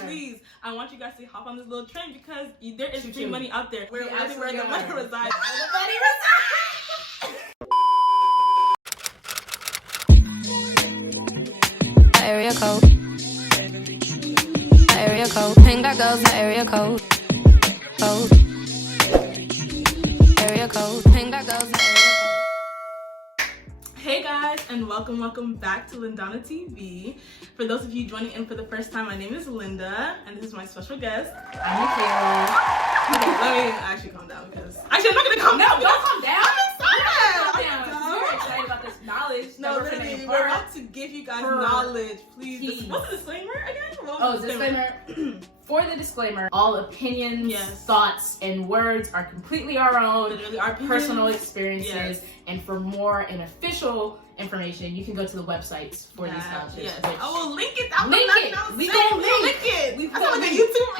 please, I want you guys to hop on this little train because there is free money out there. Where the money resides. Area code. Area code. Ping that goes to area code. Area code. Ping that goes to area code. Hey guys, and welcome back to LindanaTV. For those of you joining in for the first time, my name is Linda, and this is my special guest. I'm Michaela. Okay, let me actually calm down because actually I'm not gonna calm down. Don't calm down. I'm excited. You're excited about this knowledge. No, literally, we're about to give you guys knowledge. Please. What's the disclaimer again? Disclaimer. For the disclaimer, all opinions, thoughts, and words are completely our own, literally our personal experiences. And for more and official information, you can go to the websites for these scholarships. I will link it down below. We gonna link it. We gonna link YouTube.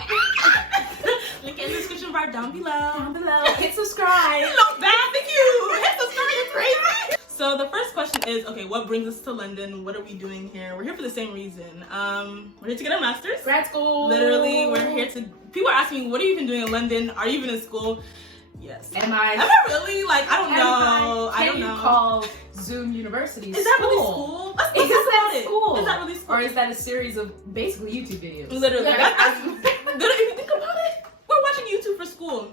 Link in the description bar down below. Hit subscribe. You look bad. Thank you. Hit subscribe. You're crazy. So the first question is, okay, what brings us to London? What are we doing here? We're here for the same reason. We're here to get our master's. Grad school. Literally, we're here to. People are asking me, what are you even doing in London? Are you even in school? Yes. Am I really? Like, I don't know. I don't know. Can you call Zoom University Is that really school? Let's talk about it. School? Is that really school? Or is that a series of basically YouTube videos? Literally. If you think about it, we're watching YouTube for school.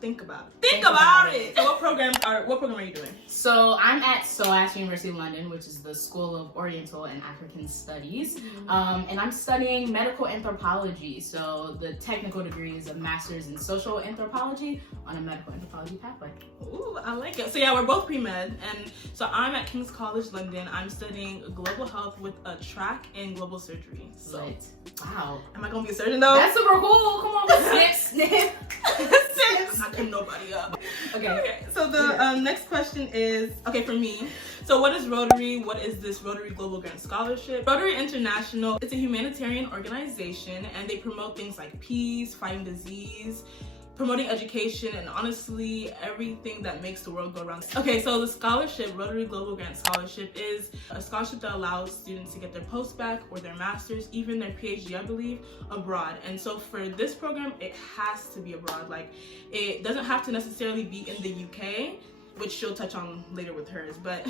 Think about it. Think about it. So what program are you doing? So I'm at SOAS University of London, which is the School of Oriental and African Studies. And I'm studying medical anthropology. So the technical degree is a master's in social anthropology on a medical anthropology pathway. Ooh, I like it. So yeah, we're both pre-med. And so I'm at King's College London. I'm studying global health with a track in global surgery. So wow. Am I gonna be a surgeon though? That's super cool. Come on, snip. I'm not cutting nobody up. Okay. So the next question is, okay, for me. So what is Rotary? What is this Rotary Global Grant Scholarship? Rotary International, it's a humanitarian organization and they promote things like peace, fighting disease, promoting education, and honestly, everything that makes the world go around. Okay, so the scholarship, Rotary Global Grant Scholarship, is a scholarship that allows students to get their postbac or their master's, even their PhD, I believe, abroad. And so for this program, it has to be abroad. Like, it doesn't have to necessarily be in the UK, which she'll touch on later with hers, but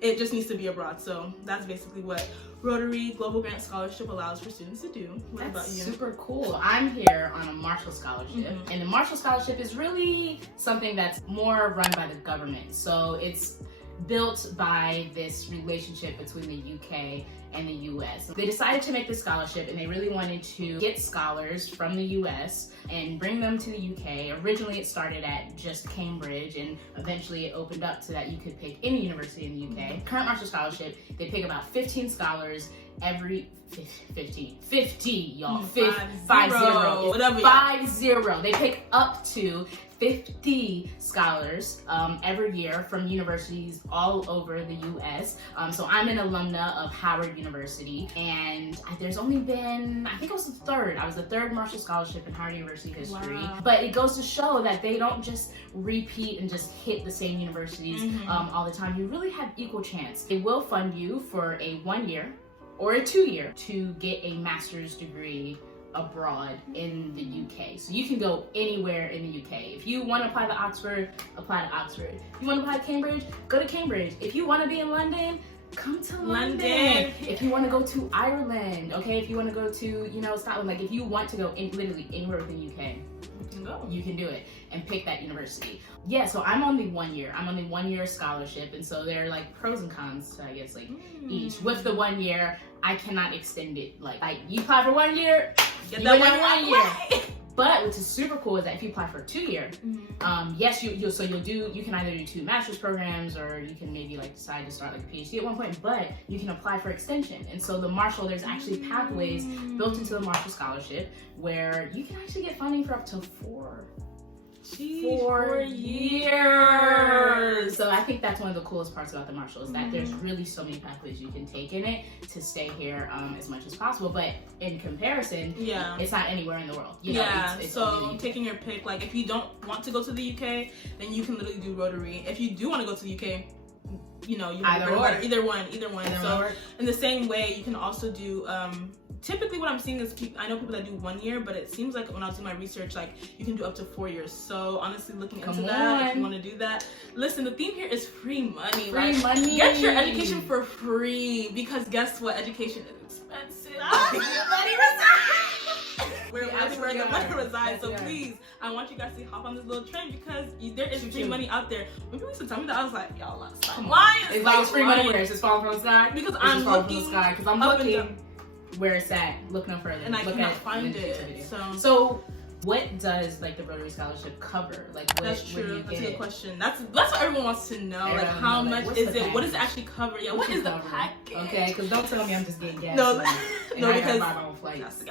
it just needs to be abroad. So that's basically what Rotary Global Grant Scholarship allows for students to do. What about you? Super cool. I'm here on a Marshall Scholarship, and the Marshall Scholarship is really something that's more run by the government. So it's built by this relationship between the UK and the US. They decided to make this scholarship and they really wanted to get scholars from the US and bring them to the UK. Originally it started at just Cambridge and eventually it opened up so that you could pick any university in the UK. Current Marshall Scholarship, they pick about 15 scholars every 50, y'all. 50. Whatever. 50. They pick up to 50 scholars every year from universities all over the US. So I'm an alumna of Howard University, and there's only been, I think I was the third Marshall Scholarship in Howard University history. Wow. But it goes to show that they don't just repeat and just hit the same universities all the time. You really have equal chance. It will fund you for a 1 year or a 2 year to get a master's degree abroad in the UK. So you can go anywhere in the UK. If you want to apply to Oxford, apply to Oxford. If you want to apply to Cambridge, go to Cambridge. If you want to be in London, come to London. If you want to go to Ireland, okay? If you want to go to, Scotland, like if you want to go literally anywhere within the UK, you can do it and pick that university. Yeah, so I'm on the 1 year. I'm on the 1 year scholarship, and so there are like pros and cons to, I guess, like each. With the 1 year, I cannot extend it. Like you apply for 1 year, get that 1 year. But which is super cool is that if you apply for 2 year, yes, you can either do 2 master's programs or you can maybe like decide to start like a PhD at one point, but you can apply for extension. And so the Marshall, there's actually pathways built into the Marshall Scholarship where you can actually get funding for up to 4 years. So I think that's one of the coolest parts about the Marshall is that there's really so many pathways you can take in it to stay here as much as possible. But in comparison, it's not anywhere in the world. It's so taking your pick. Like if you don't want to go to the UK, then you can literally do Rotary. If you do want to go to the UK, you either one. So in the same way, you can also do typically what I'm seeing is I know people that do 1 year, but it seems like when I was doing my research, like you can do up to 4 years. So honestly, looking into that, if you want to do that, listen, the theme here is free money. Free money. Get your education for free, because guess what? Education is expensive. Where the money resides. So please, I want you guys to hop on this little train, because there is free money out there. When people used to tell me that, I was like, y'all, stop lying. It's like it's free money where it's falling from the sky. Because I'm looking where it's at, looking up further, and I cannot find it. So what does like the Rotary Scholarship cover? Like what, that's true. That's a good question. That's what everyone wants to know. Like how much is it? What does it actually cover? Yeah, what is the package? Okay, because don't tell me I'm just getting gas. No, no, I because gotta buy my own flights.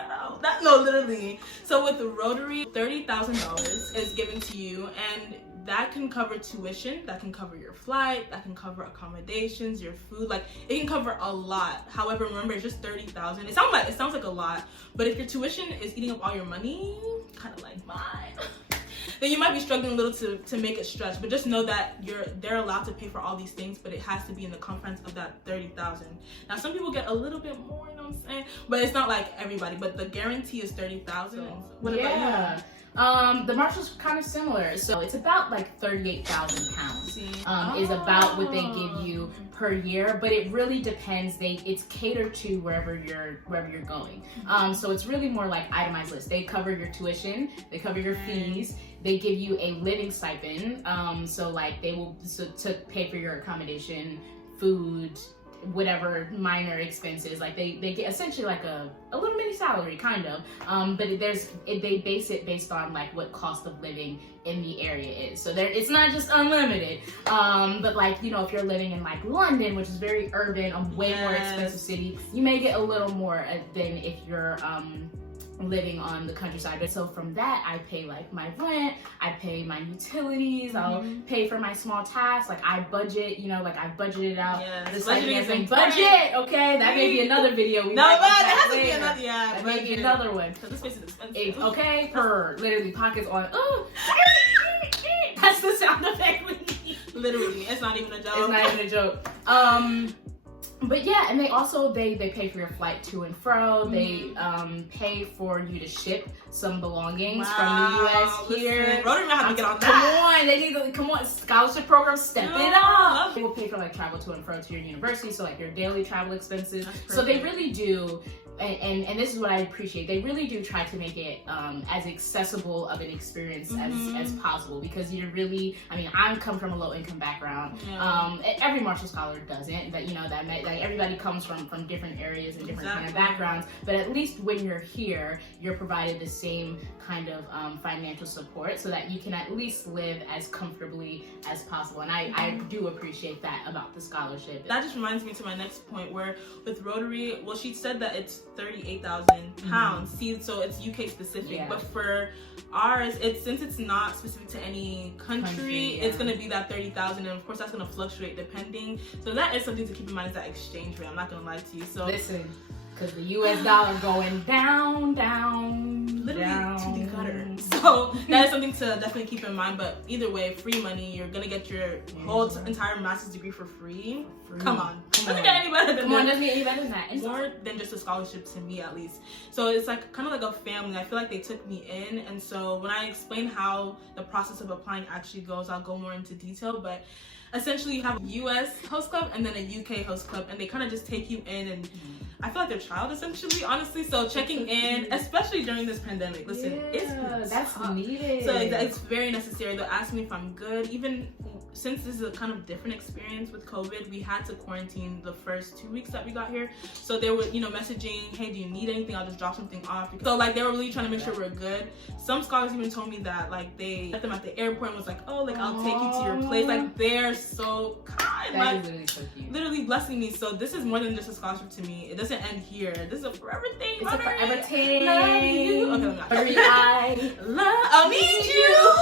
No, literally. So with the Rotary, $30,000 is given to you, and that can cover tuition, that can cover your flight, that can cover accommodations, your food. Like it can cover a lot. However, remember, it's just $30,000. It sounds like a lot, but if your tuition is eating up all your money, kind of like mine, then you might be struggling a little to make it stretch. But just know that they're allowed to pay for all these things, but it has to be in the confines of that $30,000. Now some people get a little bit more, you know what I'm saying? But it's not like everybody. But the guarantee is $30,000. What about you? The Marshall's kind of similar. So it's about like 38,000 pounds is about what they give you per year, but it really depends. It's catered to wherever you're going. So it's really more like itemized list. They cover your tuition, they cover your fees, they give you a living stipend. So like they will to pay for your accommodation, food, whatever minor expenses. Like they get essentially like a little mini salary kind of, but they base it based on like what cost of living in the area is. So it's not just unlimited, but like, you know, if you're living in like London, which is very urban, a way more expensive city, you may get a little more than if you're living on the countryside. But so from that, I pay like my rent, I pay my utilities, I'll pay for my small tasks. Like I budget, you know, like I budgeted out this budget. Okay, that may be another video. That may be another one. This space is expensive. Okay, for literally pockets on. Oh, that's the sound effect we need. Literally, it's not even a joke. It's not even a joke. But yeah, and they also they pay for your flight to and fro. They pay for you to ship some belongings from the U.S. here. Rotary might have to get on that. Come on, they need to come on. Scholarship program, step it up. They will pay for like travel to and fro to your university, so like your daily travel expenses. So they really do. And this is what I appreciate. They really do try to make it as accessible of an experience as possible, because you're really, I mean, I come from a low income background. Every Marshall Scholar doesn't, but you know that like everybody comes from different areas and different kind of backgrounds. But at least when you're here, you're provided the same kind of financial support, so that you can at least live as comfortably as possible. And I do appreciate that about the scholarship. That just reminds me to my next point, where with Rotary, well, she said that it's 38,000 pounds. See, so it's UK specific, but for ours, since it's not specific to any country, it's gonna be that 30,000, and of course that's gonna fluctuate depending. So that is something to keep in mind, is that exchange rate. I'm not gonna lie to you. So listen, because the US dollar going down, literally down. to the gutter. So that is something to definitely keep in mind. But either way, free money. You're gonna get your whole entire master's degree for free. Come on. Doesn't get any better than that. Doesn't get any better than that. More than just a scholarship, to me at least. So it's like kind of like a family. I feel like they took me in, and so when I explain how the process of applying actually goes, I'll go more into detail. But essentially, you have a US host club and then a UK host club, and they kind of just take you in, and I feel like their child, essentially, honestly. So checking in, especially during this pandemic, listen, it's tough. Needed. So it's very necessary. They'll ask me if I'm good. Even since this is a kind of different experience with COVID, we had to quarantine the first 2 weeks that we got here. So they were, you know, messaging, hey, do you need anything? I'll just drop something off. So like they were really trying to make sure we're good. Some scholars even told me that like they met them at the airport and was like, oh, like I'll take you to your place. Like they're so kind. That is literally so cute. Literally blessing me. So this is more than just a scholarship to me. It doesn't end here. This is a forever thing. It's a forever thing. Love you. Okay, I'll need you.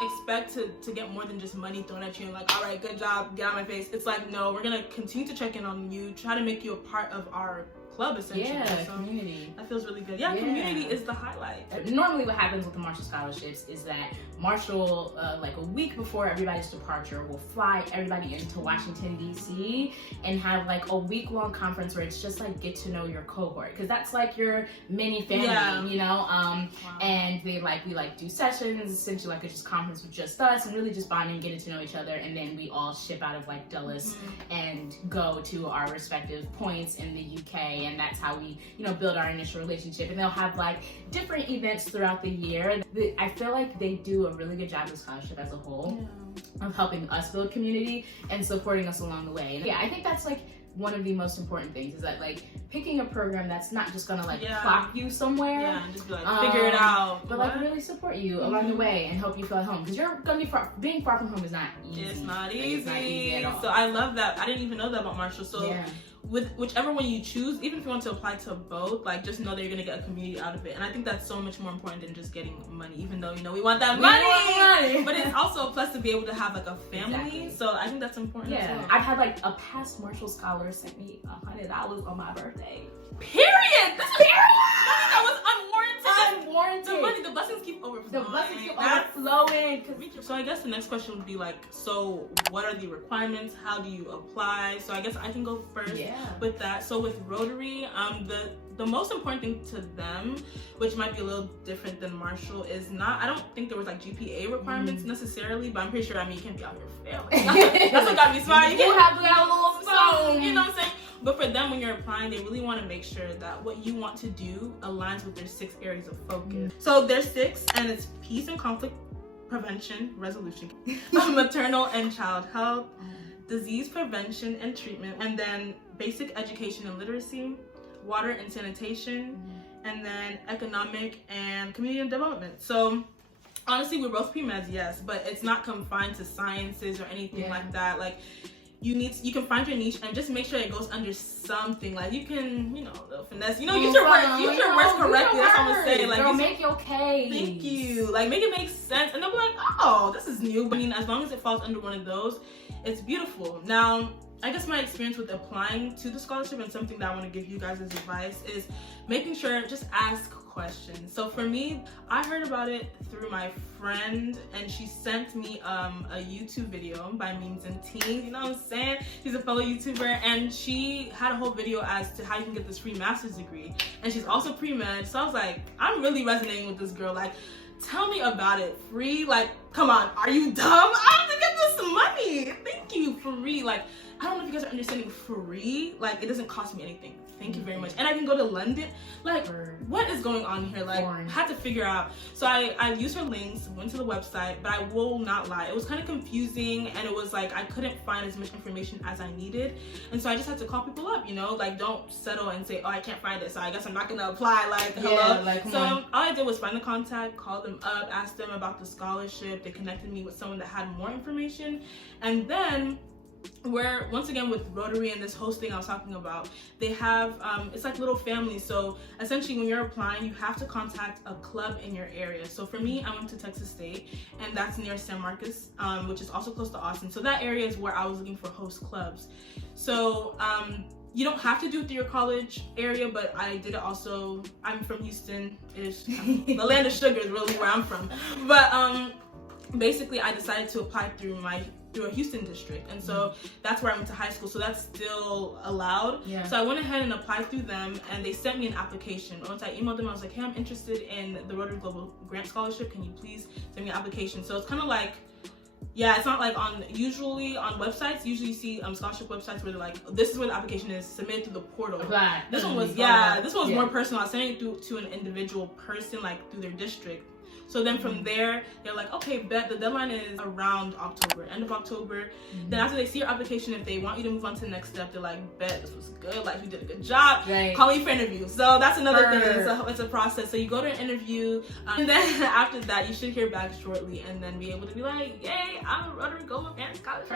Expect to get more than just money thrown at you and like, all right, good job, get out of my face. It's like, no, we're gonna continue to check in on you, try to make you a part of our club essentially. Yeah, so community. That feels really good. Yeah, community is the highlight. Normally what happens with the Marshall scholarships is that Marshall, like a week before everybody's departure, will fly everybody into Washington, D.C. and have like a week-long conference where it's just like get to know your cohort. Because that's like your mini family, you know? And we do sessions, essentially like a just conference with just us and really just bonding, getting to know each other. And then we all ship out of like Dulles and go to our respective points in the UK. And that's how we, you know, build our initial relationship. And they'll have like different events throughout the year. I feel like they do a really good job with scholarship as a whole of helping us build community and supporting us along the way. And yeah, I think that's like one of the most important things is that like picking a program that's not just gonna like plop you somewhere and just be like figure it out, but like really support you along the way and help you feel at home, because you're gonna be being far from home is not easy. It's not easy. It's not easy at all. So I love that. I didn't even know that about Marshall. So with whichever one you choose, even if you want to apply to both, like just know that you're gonna get a community out of it. And I think that's so much more important than just getting money, even though, you know, we want that money. But it's also a plus to be able to have like a family. So I think that's important as well. I've had like a past Marshall scholar sent me $100 on my birthday. Period. This is that was unwarranted. Unwarranted. The blessings keep overflowing. The blessings keep overflowing. So I guess the next question would be like, so what are the requirements? How do you apply? So I guess I can go first with that. So with Rotary, the most important thing to them, which might be a little different than Marshall, is I don't think there was like GPA requirements necessarily, but I'm pretty sure, I mean, you can't be out here failing. That's what got me smart. You have to have a little song. You know what I'm saying? But for them, when you're applying, they really want to make sure that what you want to do aligns with their 6 areas of focus. So there's 6, and it's peace and conflict prevention, resolution, maternal and child health, disease prevention and treatment, and then basic education and literacy, water and sanitation, and then economic and community development. So honestly, we're both pre-meds, yes, but it's not confined to sciences or anything like that. Like, you can find your niche and just make sure it goes under something. Like, you can, you know, the finesse, you know, use your words correctly. That's what I'm gonna say. Like, girl, make your case. Thank you. Like, make it make sense, and they'll be like, oh, this is new. But I mean, as long as it falls under one of those, it's beautiful. Now, I guess my experience with applying to the scholarship, and something that I want to give you guys as advice, is making sure just ask questions. So for me, I heard about it through my friend, and she sent me a YouTube video by Memes and Teens, you know what I'm saying? She's a fellow YouTuber, and she had a whole video as to how you can get this free master's degree, and she's also pre-med. So I was like, I'm really resonating with this girl. Like, tell me about it. Free? Like, come on, are you dumb? I have to get this money. Thank you, free. Like, I don't know if you guys are understanding free. Like, it doesn't cost me anything. Thank you very much. And I can go to London. Like, what is going on here? Like, I had to figure out. So I used her links, went to the website, but I will not lie, it was kind of confusing, and it was like I couldn't find as much information as I needed. And so I just had to call people up, you know? Like, don't settle and say, oh, I can't find it, so I guess I'm not gonna apply. Like, hello? Like, so all I did was find the contact, call them up, ask them about the scholarship. They connected me with someone that had more information. And then once again with Rotary and this host thing I was talking about, they have it's like little families. So essentially, when you're applying, you have to contact a club in your area. So for me, I went to Texas State, and that's near San Marcos, which is also close to Austin. So that area is where I was looking for host clubs. So you don't have to do it through your college area, but I did it also. I'm from Houston. The land of sugar is really where I'm from. But basically, I decided to apply through a Houston district, and so that's where I went to high school, so that's still allowed. So I went ahead and applied through them, and they sent me an application. Once I emailed them, I was like, hey, I'm interested in the Rotary Global Grant Scholarship, can you please send me an application? So it's kind of like, it's not like usually on websites, usually you see scholarship websites where they're like, this is where the application is, submitted through the portal. This one was more personal. I was sending it to an individual person, like through their district. So then from there, they're like, okay, bet the deadline is around October, end of October. Then after they see your application, if they want you to move on to the next step, they're like, bet this was good, like you did a good job, call me for interview. So that's another thing, it's a process. So you go to an interview, and then after that, you should hear back shortly, and then be able to be like, yay, I'm a Rotary Global Grant Scholarship.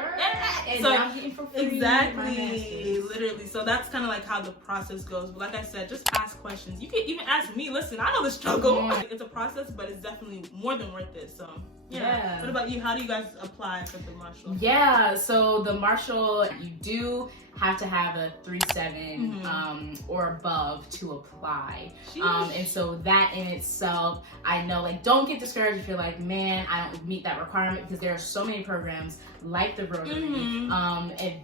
And I'm getting for free. Exactly, literally. So that's kind of like how the process goes. But like I said, just ask questions. You can even ask me, listen, I know the struggle. It's a process, but it's definitely more than worth it. So what about you? How do you guys apply for the Marshall? So the Marshall, you do have to have a 3.7 or above to apply. And so that in itself, I know, like, don't get discouraged if you're like, man, I don't meet that requirement, because there are so many programs like the Rotary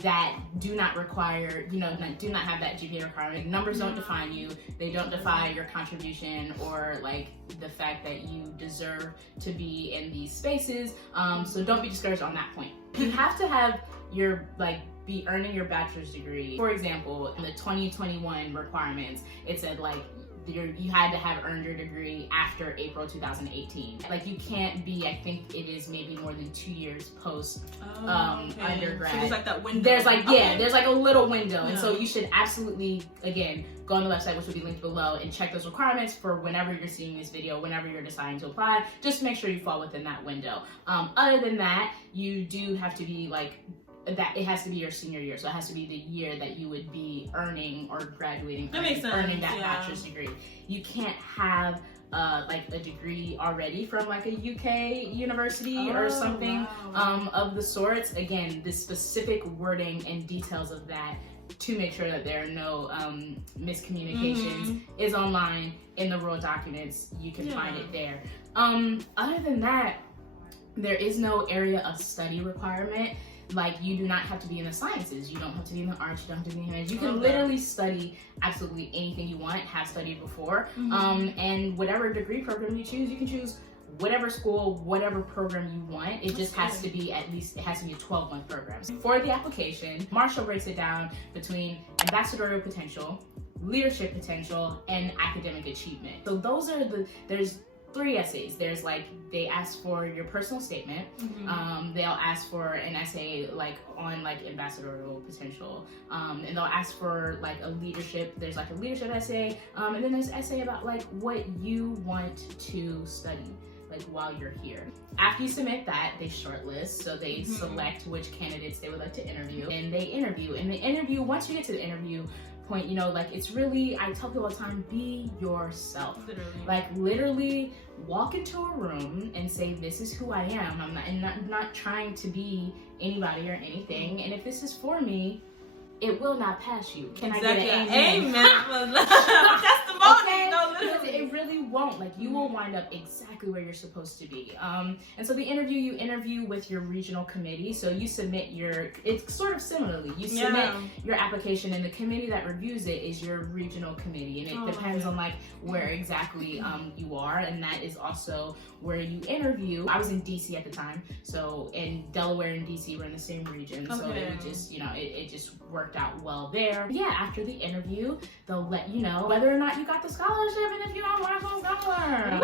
that do not require, do not have that GPA requirement. Numbers don't define you. They don't define your contribution or like the fact that you deserve to be in these spaces. So don't be discouraged on that point. You have to have your be earning your bachelor's degree. For example, in the 2021 requirements, it said like you had to have earned your degree after April 2018. Like you can't be, I think it is maybe more than 2 years post undergrad. So there's like that window. There's like, there's like a little window. And so you should absolutely, again, go on the website, which will be linked below, and check those requirements for whenever you're seeing this video, whenever you're deciding to apply, just to make sure you fall within that window. Other than that, you do have to be like, that it has to be your senior year, so it has to be the year that you would be earning or graduating, earning that bachelor's degree. You can't have like a degree already from like a UK university or something of the sorts. Again, the specific wording and details of that to make sure that there are no miscommunications is online in the Rule documents. You can find it there. Other than that, there is no area of study requirement. Like, you do not have to be in the sciences, you don't have to be in the arts, you don't have to be in the humanities. You can literally study absolutely anything you want, have studied before. And whatever degree program you choose, you can choose whatever school, whatever program you want. It just has to be, at least, it has to be a 12-month program. For the application, Marshall breaks it down between ambassadorial potential, leadership potential, and academic achievement. So those are there's 3 essays. There's like, they ask for your personal statement. They'll ask for an essay like on like ambassadorial potential. And they'll ask for like a leadership. There's like a leadership essay. And then there's an essay about like what you want to study like while you're here. After you submit that, they shortlist. So they select which candidates they would like to interview, and they interview. And the interview, once you get to the interview point, like, it's really, I tell people all the time, be yourself. Literally walk into a room and say, this is who I am. I'm not trying to be anybody or anything. And if this is for me, it will not pass you. Can I get an amen? Testimony. Okay? No, literally. It really won't. Like, you will wind up exactly where you're supposed to be. And so you interview with your regional committee. So you submit it's sort of similarly. You submit your application, and the committee that reviews it is your regional committee. And it depends on like where exactly you are. And that is also where you interview. I was in DC at the time. So in Delaware and DC were in the same region. So it just, it just worked out well there. Yeah, after the interview, they'll let you know whether or not you got the scholarship and if you don't want a scholar.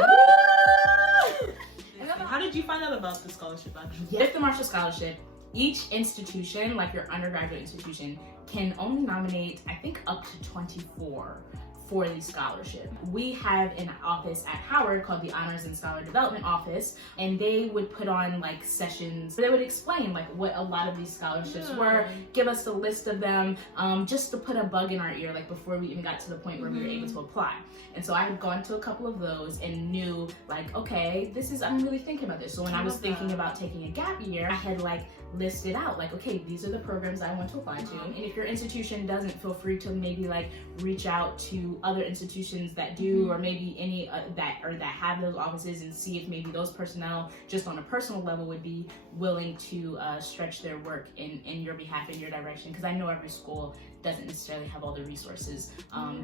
How did you find out about the scholarship actually? With the Marshall Scholarship, each institution, like your undergraduate institution, can only nominate, I think, up to 24 for the scholarship. We have an office at Howard called the Honors and Scholar Development Office, and they would put on like sessions where they would explain like what a lot of these scholarships were, give us a list of them, just to put a bug in our ear, like before we even got to the point where we were able to apply. And so I had gone to a couple of those and knew like, okay, I'm really thinking about this. So when I was thinking about taking a gap year, I had like listed out like, okay, these are the programs I want to apply to. And if your institution doesn't, feel free to maybe like reach out to other institutions that do, or maybe any that have those offices, and see if maybe those personnel just on a personal level would be willing to stretch their work in your behalf, in your direction, because I know every school doesn't necessarily have all the resources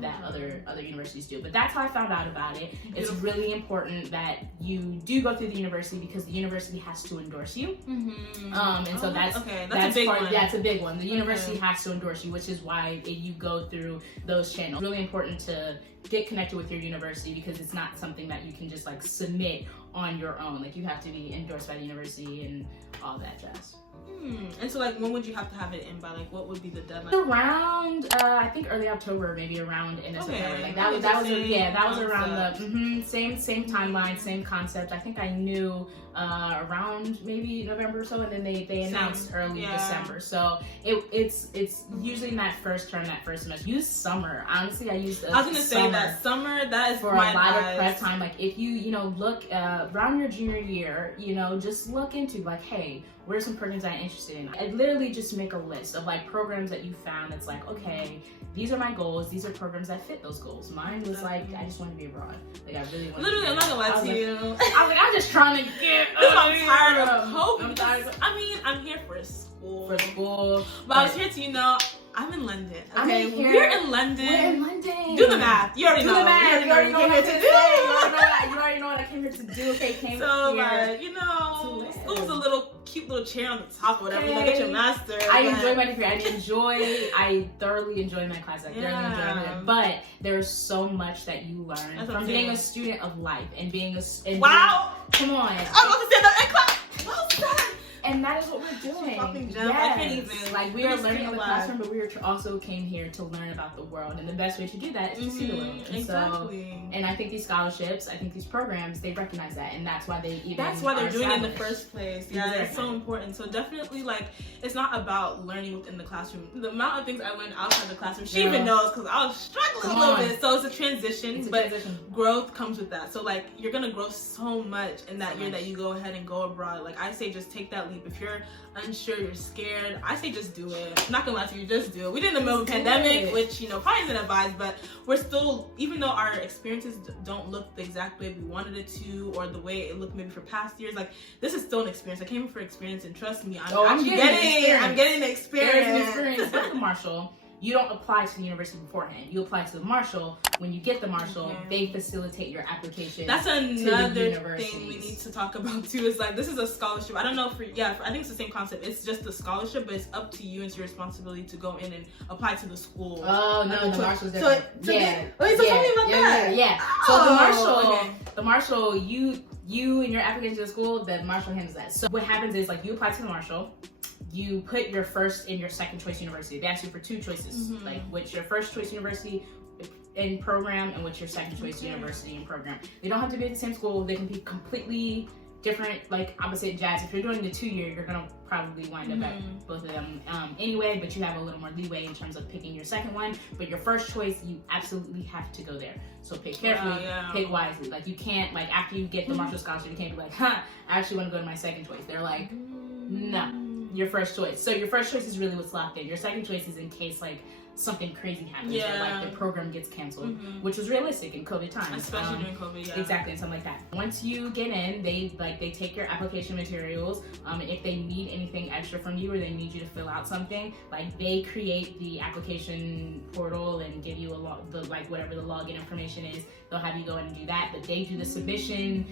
that other universities do. But that's how I found out about it. It's really important that you do go through the university, because the university has to endorse you. And so that's a big one. That's a big one. The university has to endorse you, which is why you go through those channels. Really important to get connected with your university, because it's not something that you can just like submit on your own. Like, you have to be endorsed by the university and all that jazz. And so like, when would you have to have it in by? Like, what would be the deadline? Around around I think early October, maybe around end of September. Like that was around the same timeline, same concept. I think I knew around maybe November or so, and then they announced early December. So it's usually in that first term, that first semester. Use summer. Honestly, I was gonna say that summer, that is for a lot of prep time. Like if you look around your junior year, just look into like, hey, what are some programs I'm interested in? I literally just make a list of like programs that you found that's like, okay, these are my goals, these are programs that fit those goals. Mine was like, I just want to be abroad. Like I really want literally, I'm not gonna lie to you. I was like, I'm just trying to get I'm tired of COVID. I mean, I'm here for school. But I was here to, I'm in London. Okay, we're in London. We're in London. Do the math. You already know. You already know what I came here to do. You already know what I came here to do. Okay, school's a cute little chair on the top or whatever. You get your master. I enjoy my degree. I thoroughly enjoy my class. I thoroughly enjoy it. But there's so much that you learn from being a student of life and being a wow. Come on. I'm about to stand up in class. Well done. And that is what we're doing. Yes. I can't even. Like we are learning in the classroom, but we also came here to learn about the world. And the best way to do that is to see the world. And exactly. And I think these scholarships, I think these programs, they recognize that, and that's why they even. That's why they're doing it in the first place. Yeah, it's so important. So definitely, it's not about learning within the classroom. The amount of things I learned outside the classroom, she even knows because I was struggling a little bit. So it's a transition, growth comes with that. So you're gonna grow so much in that year that you go ahead and go abroad. Like I say, just take that leap. If you're unsure, you're scared, I say just do it. I'm not gonna lie to you, just do it. We did in the middle of a pandemic, which probably isn't advised, but we're still, even though our experiences don't look the exact way we wanted it to, or the way it looked maybe for past years, this is still an experience. I came for experience, and trust me, I'm getting the experience. With the Marshall, you don't apply to the university beforehand. You apply to the Marshall. When you get the Marshall, they facilitate your application. That's another thing we need to talk about too. Is this is a scholarship. I don't know I think it's the same concept. It's just a scholarship, but it's up to you. It's your responsibility to go in and apply to the school. Oh no, the Marshall's different. So tell me about that. Yeah. So the Marshall, you and your application to the school, the Marshall handles that. So what happens is you apply to the Marshall. You put your first and your second choice university. They ask you for two choices, which your first choice university in program and what's your second choice university in program. They don't have to be at the same school. They can be completely different, opposite jazz. If you're doing the 2-year, you're gonna probably wind up at both of them anyway, but you have a little more leeway in terms of picking your second one. But your first choice, you absolutely have to go there. So pick carefully, pick wisely. You can't, after you get the Marshall Scholarship, you can't be I actually want to go to my second choice. They're no. Your first choice. So your first choice is really what's locked in. Your second choice is in case something crazy happens or the program gets canceled, which was realistic in COVID times. Especially during COVID, Exactly, and something like that. Once you get in, they take your application materials. If they need anything extra from you or they need you to fill out something, they create the application portal and give you whatever the login information is. They'll have you go in and do that, but they do the submission,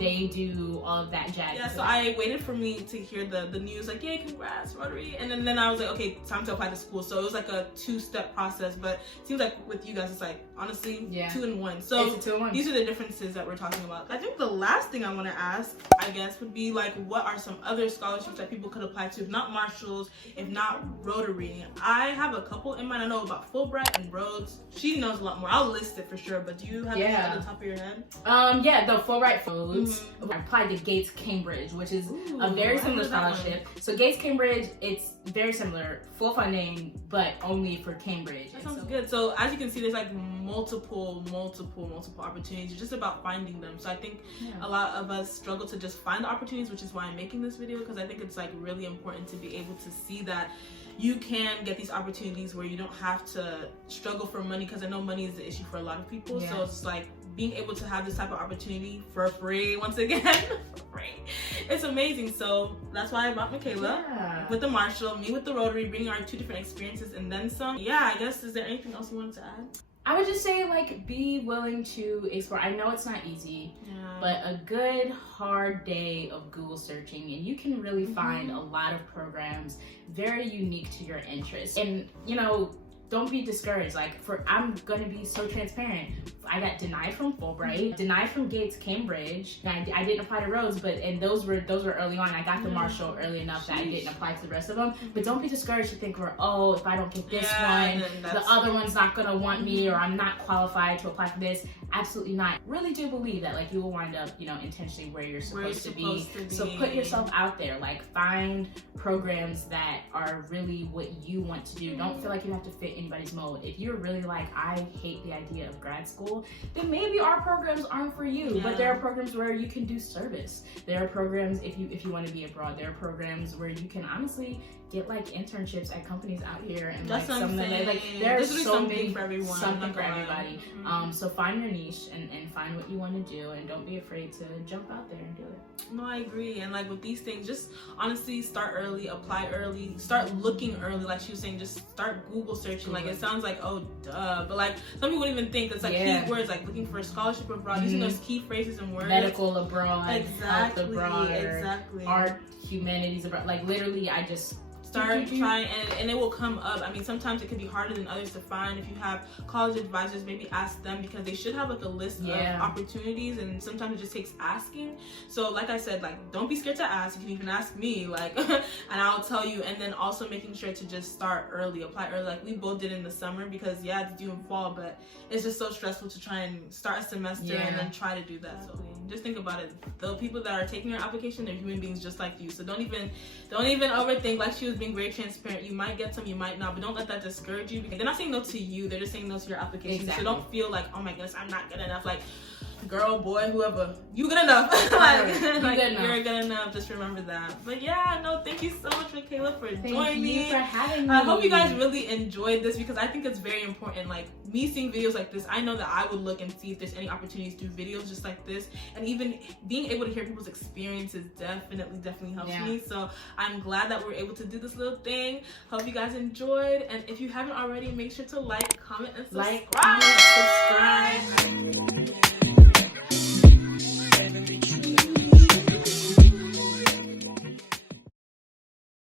they do all of that jazz. Yeah, so I waited for me to hear the news, yay, congrats, Rotary. And then I was like, okay, time to apply to school. So it was a 2-step process, but it seems like with you guys, it's honestly, 2 in 1. So it's a 2 in 1. These are the differences that we're talking about. I think the last thing I want to ask, I guess, would be what are some other scholarships that people could apply to, if not Marshalls, if not Rotary? I have a couple in mind. I know about Fulbright and RHODES. She knows a lot more. I'll list it for sure, but do you have any at the top of your head? The Fulbright RHODES. I applied to Gates Cambridge, which is a very similar scholarship. So Gates Cambridge, it's very similar, full funding, but only for Cambridge. That sounds good. So as you can see, there's multiple opportunities. It's just about finding them. So I think a lot of us struggle to just find the opportunities, which is why I'm making this video, because I think it's really important to be able to see that you can get these opportunities where you don't have to struggle for money, because I know money is the issue for a lot of people. So it's being able to have this type of opportunity for free, once again, for free. It's amazing. So that's why I brought Michaela with the Marshall, me with the Rotary, bringing our 2 different experiences and then some. Yeah, I guess, is there anything else you wanted to add? I would just say be willing to explore. I know it's not easy, but a good hard day of Google searching and you can really find a lot of programs very unique to your interests. And don't be discouraged. Like, I'm gonna be so transparent. I got denied from Fulbright, denied from Gates, Cambridge. And I didn't apply to Rhodes, and those were early on. I got the Marshall early enough that I didn't apply to the rest of them. But don't be discouraged to think, oh, if I don't get this one, the other one's not gonna want me, or I'm not qualified to apply for this. Absolutely not. Really do believe that, like, you will wind up, you know, intentionally where you're supposed to be. So put yourself out there. Like, find programs that are really what you want to do. Don't feel like you have to fit anybody's mold. If you're really like, I hate the idea of grad school, then maybe our programs aren't for you. But there are programs where you can do service. There are programs if you want to be abroad. There are programs where you can honestly get like internships at companies out here, and like some of them, like there's so many for everyone, something for everybody. So find your niche and find what you want to do, and don't be afraid to jump out there and do it. No, I agree. And like with these things, just honestly start early, apply early, start looking early. Like she was saying, just start Google searching. Like it sounds like, oh duh, but like some people wouldn't even think it's like keywords, like looking for a scholarship abroad, using those key phrases and words. Medical abroad, health exactly, abroad, art, humanities abroad. Like literally, I just start trying, and it will come up. I mean, sometimes it can be harder than others to find. If you have college advisors, maybe ask them, because they should have like a list of opportunities, and sometimes it just takes asking. So like I said, like don't be scared to ask. You can even ask me, like and I'll tell you. And then also making sure to just start early, apply early, like we both did in the summer, because it's due in fall, but it's just so stressful to try and start a semester and then try to do that. So just think about it. The people that are taking your application, they're human beings just like you. So don't even overthink. Like she was being very transparent. You might get some, you might not, but don't let that discourage you, because they're not saying no to you, they're just saying no to your application. So don't feel like, oh my goodness, I'm not good enough. Like, girl, boy, whoever, you good enough. You're good enough. Just remember that. But yeah, no, thank you so much, Michaela, for joining me. Thank you for having me. I hope you guys really enjoyed this, because I think it's very important. Like me seeing videos like this, I know that I would look and see if there's any opportunities to do videos just like this, and even being able to hear people's experiences definitely helps me. So I'm glad that we're able to do this little thing. Hope you guys enjoyed, and if you haven't already, make sure to like, comment, and subscribe.